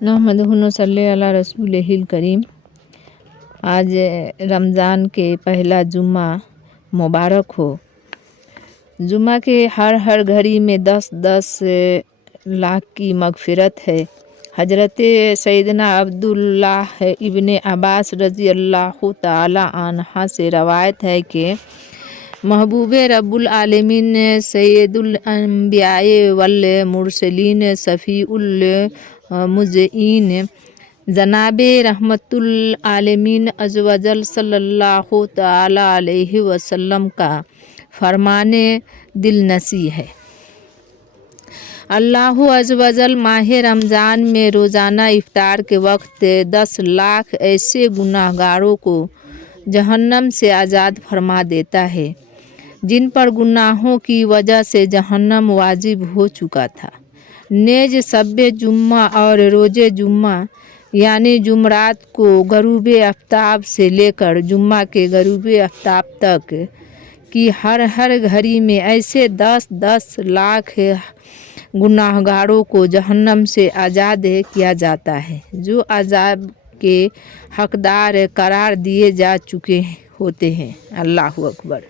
नहमदुहु नसल्ली अला रसूलिहिल करीम। आज रमज़ान के पहला जुम्मा मुबारक हो। जुम्मा के हर घड़ी में 10-10 लाख की मगफिरत है। हजरत सैयदना अब्दुल्लाह इब्ने अब्बास रज़ी अल्लाह ताला अन्हा से रवायत है कि महबूबे रब्बुल आलमीन सैयदुल अंबियाए वल मुरसलीन शफीउल मुज़ईन जनाबे रहमतुल आलमीन अज़्वजल सल्लल्लाहु ताला अलैहि वसल्लम का फरमाने दिल नसी है। अल्लाह अज़्वजल माह रमज़ान में रोज़ाना इफ्तार के वक्त 10 लाख ऐसे गुनाहगारों को जहन्नम से आज़ाद फरमा देता है जिन पर गुनाहों की वजह से जहन्नम वाजिब हो चुका था। नेज शब्बे जुम्मा और रोज़े जुम्मा यानी जुमरात को गरूब आफ्ताब से लेकर जुम्मा के गरूब आफ्ताब तक की हर घड़ी में ऐसे 10-10 लाख गुनाहगारों को जहन्नम से आज़ाद किया जाता है जो अज़ाब के हकदार करार दिए जा चुके होते हैं। अल्लाह अकबर।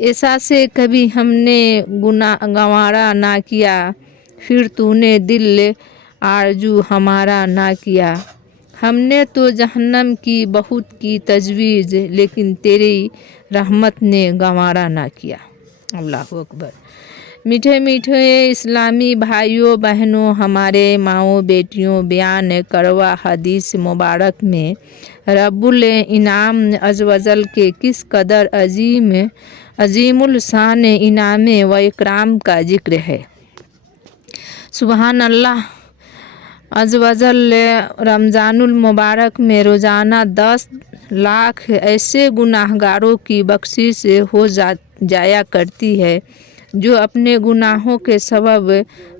ऐसा से कभी हमने गंवारा ना किया, फिर तूने दिल आरजू हमारा ना किया। हमने तो जहन्नम की बहुत की तजवीज़ लेकिन तेरी रहमत ने गंवारा ना किया। अल्लाह अकबर। मीठे मीठे इस्लामी भाइयों बहनों, हमारे माओ बेटियों, बयान करवा हदीस मुबारक में रब्बुल इनाम अज़्वजल के किस कदर अजीमुल शान इनाम व इकराम का जिक्र है। सुबहान अल्लाह। अज़्वजल रमज़ानुल मुबारक में रोज़ाना 10 लाख ऐसे गुनाहगारों की बख्शिश हो जाया करती है जो अपने गुनाहों के सबब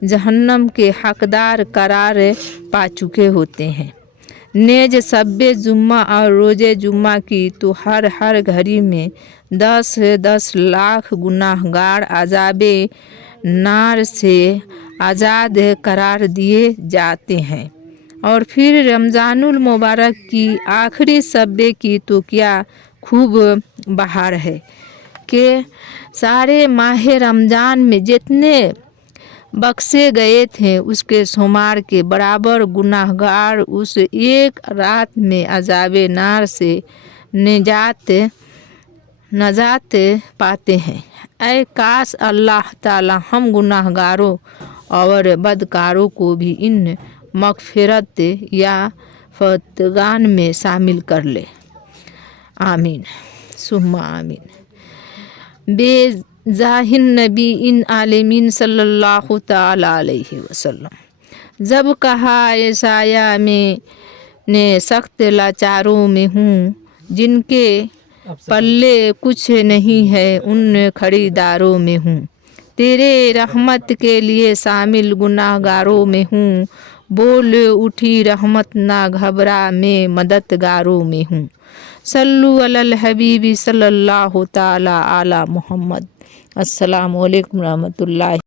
जहन्नम के हकदार करार पा चुके होते हैं। नेज शब्बे जुम्मा और रोज़े जुम्मा की तो हर घड़ी में 10-10 लाख गुनाहगार अज़ाबे नार से आज़ाद करार दिए जाते हैं। और फिर रमज़ानुल मुबारक की आखिरी शब्बे की तो क्या खूब बहार है कि सारे माह रमज़ान में जितने बख्शे गए थे उसके शुमार के बराबर गुनाहगार उस एक रात में अज़ाबे नार से नजात पाते हैं। ऐ काश अल्लाह ताला हम गुनाहगारों और बदकारों को भी इन मगफिरत या फतगान में शामिल कर ले। आमीन सुम्मा आमीन। बेजाहिन नबी इन आलमीन सल्लल्लाहु ताला अलैहि वसल्लम। जब कहा ऐसाया में ने सख्त लाचारों में हूँ, जिनके पल्ले कुछ नहीं है उन खरीदारों में हूँ। तेरे रहमत के लिए शामिल गुनाहगारों में हूँ, बोल उठी रहमत ना घबरा मैं मददगारों में हूँ। सल्लु अलल हबीबी सल्लल्लाहु ताला अला मुहम्मद। अस्सलामु अलैकुम रहमतुल्लाहि।